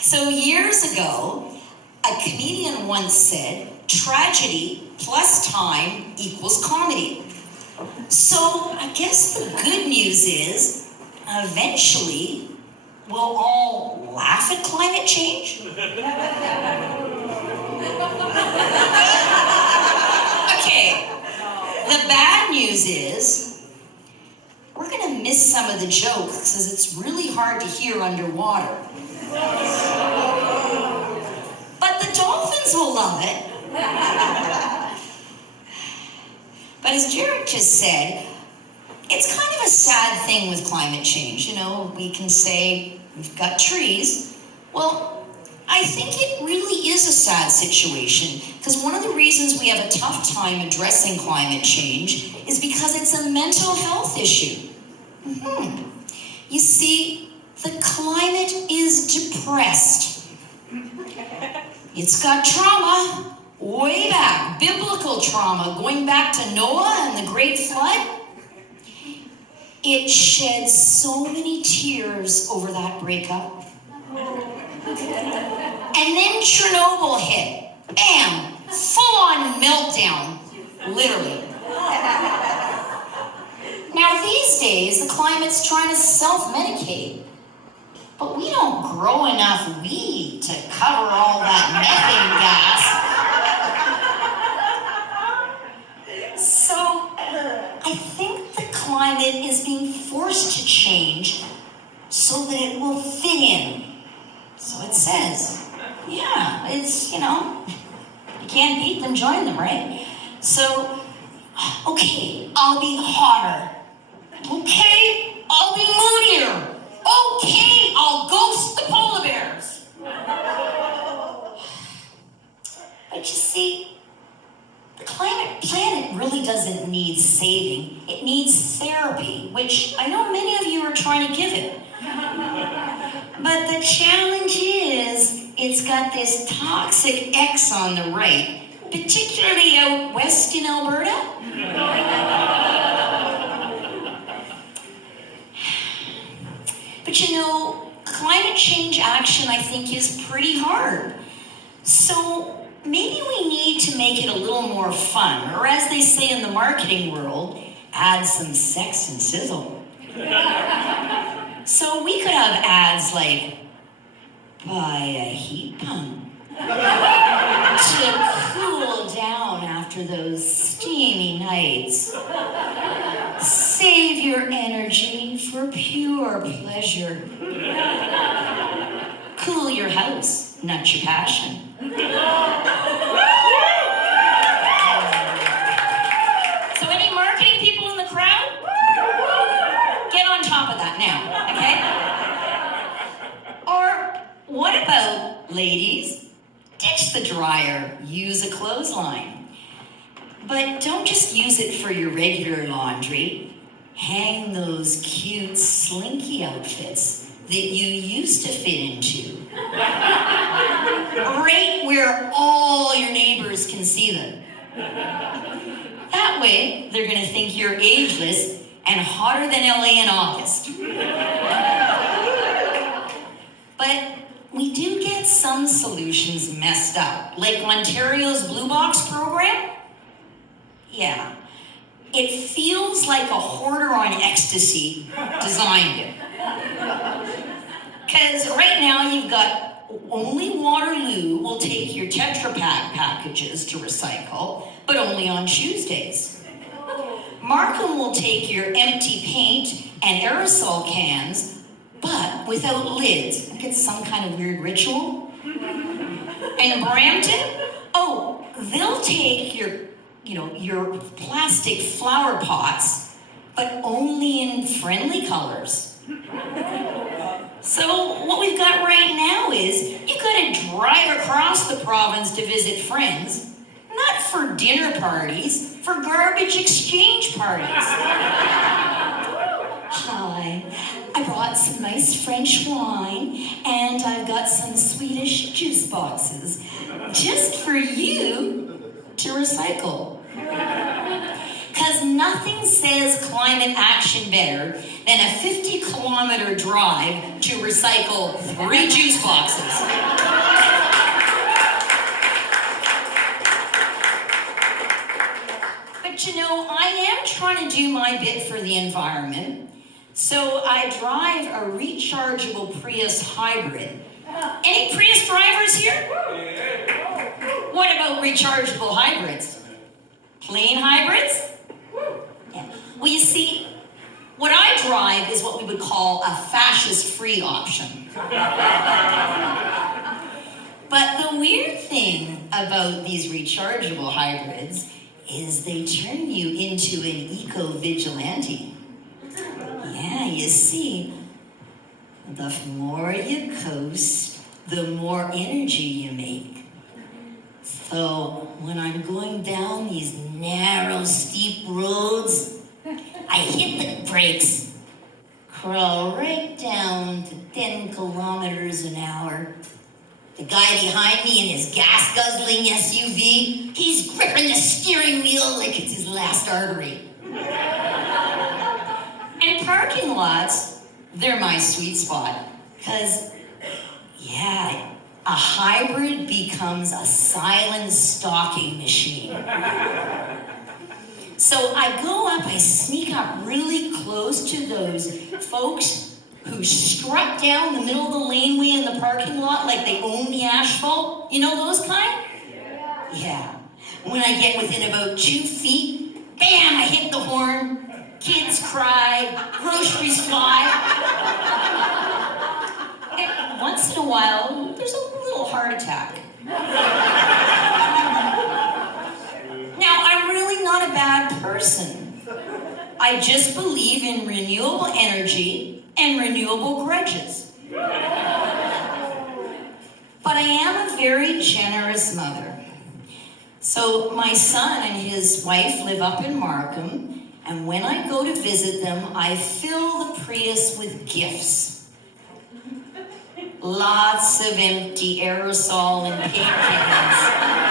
So years ago, a comedian once said, tragedy plus time equals comedy. So I guess the good news is, eventually, we'll all laugh at climate change. Okay, the bad news is, we're gonna miss some of the jokes because it's really hard to hear underwater. But the dolphins will love it. But as Jared just said, it's kind of a sad thing with climate change. You know, we can say we've got trees. Well, I think it really is a sad situation because one of the reasons we have a tough time addressing climate change is because it's a mental health issue. You see, the climate is depressed. It's got trauma, way back, biblical trauma, going back to Noah and the Great Flood. It shed so many tears over that breakup. And then Chernobyl hit. Bam! Full-on meltdown, literally. Now these days, the climate's trying to self-medicate. But we don't grow enough weed to cover all that methane gas. So I think the climate is being forced to change so that it will fit in. So it says. Yeah, it's, you know, you can't beat them, join them, right? So, okay, I'll be hotter. Okay, I'll be moodier. Okay, I'll ghost the polar bears. But you see, the planet really doesn't need saving. It needs therapy, which I know many of you are trying to give it. But the challenge is, it's got this toxic X on the right, particularly out west in Alberta. But you know, climate change action, I think, is pretty hard. So maybe we need to make it a little more fun, or as they say in the marketing world, add some sex and sizzle. So we could have ads like, buy a heat pump to cool down after those steamy nights. Save your energy for pure pleasure. Cool your house, not your passion. So any marketing people in the crowd? Get on top of that now, okay? Or what about, ladies, ditch the dryer, use a clothesline. But don't just use it for your regular laundry. Hang those cute slinky outfits that you used to fit into. Right where all your neighbors can see them. That way, they're gonna think you're ageless and hotter than LA in August. But we do get some solutions messed up, like Ontario's Blue Box program. Yeah, it feels like a hoarder on ecstasy designed it. Because right now you've got only Waterloo will take your Tetra Pak packages to recycle, but only on Tuesdays. Markham will take your empty paint and aerosol cans, but without lids. Like it's some kind of weird ritual. And Brampton, oh, they'll take your plastic flower pots, but only in friendly colors. So what we've got right now is you gotta drive across the province to visit friends, not for dinner parties, for garbage exchange parties. Hi, I brought some nice French wine, and I've got some Swedish juice boxes, just for you to recycle. Because nothing says climate action better than a 50-kilometer drive to recycle 3 juice boxes. But you know, I am trying to do my bit for the environment. So I drive a rechargeable Prius hybrid. Any Prius drivers here? What about rechargeable hybrids? Plain hybrids? Yeah. Well, you see, what I drive is what we would call a fascist-free option. But the weird thing about these rechargeable hybrids is they turn you into an eco-vigilante. Yeah, you see, the more you coast, the more energy you make. So when I'm going down these narrow, steep roads, I hit the brakes, crawl right down to 10 kilometers an hour. The guy behind me in his gas-guzzling SUV, he's gripping the steering wheel like it's his last artery. And parking lots, they're my sweet spot. Because, yeah, a hybrid becomes a silent stalking machine. So I go up, I sneak up really close to those folks who strut down the middle of the laneway in the parking lot like they own the asphalt. You know those kind? Yeah. When I get within about 2 feet, bam, I hit the horn. Kids cry, groceries fly. And once in a while, there's a little heart attack. Now, I'm really not a bad person. I just believe in renewable energy and renewable grudges. But I am a very generous mother. So my son and his wife live up in Markham, and when I go to visit them, I fill the Prius with gifts. Lots of empty aerosol and paint cans.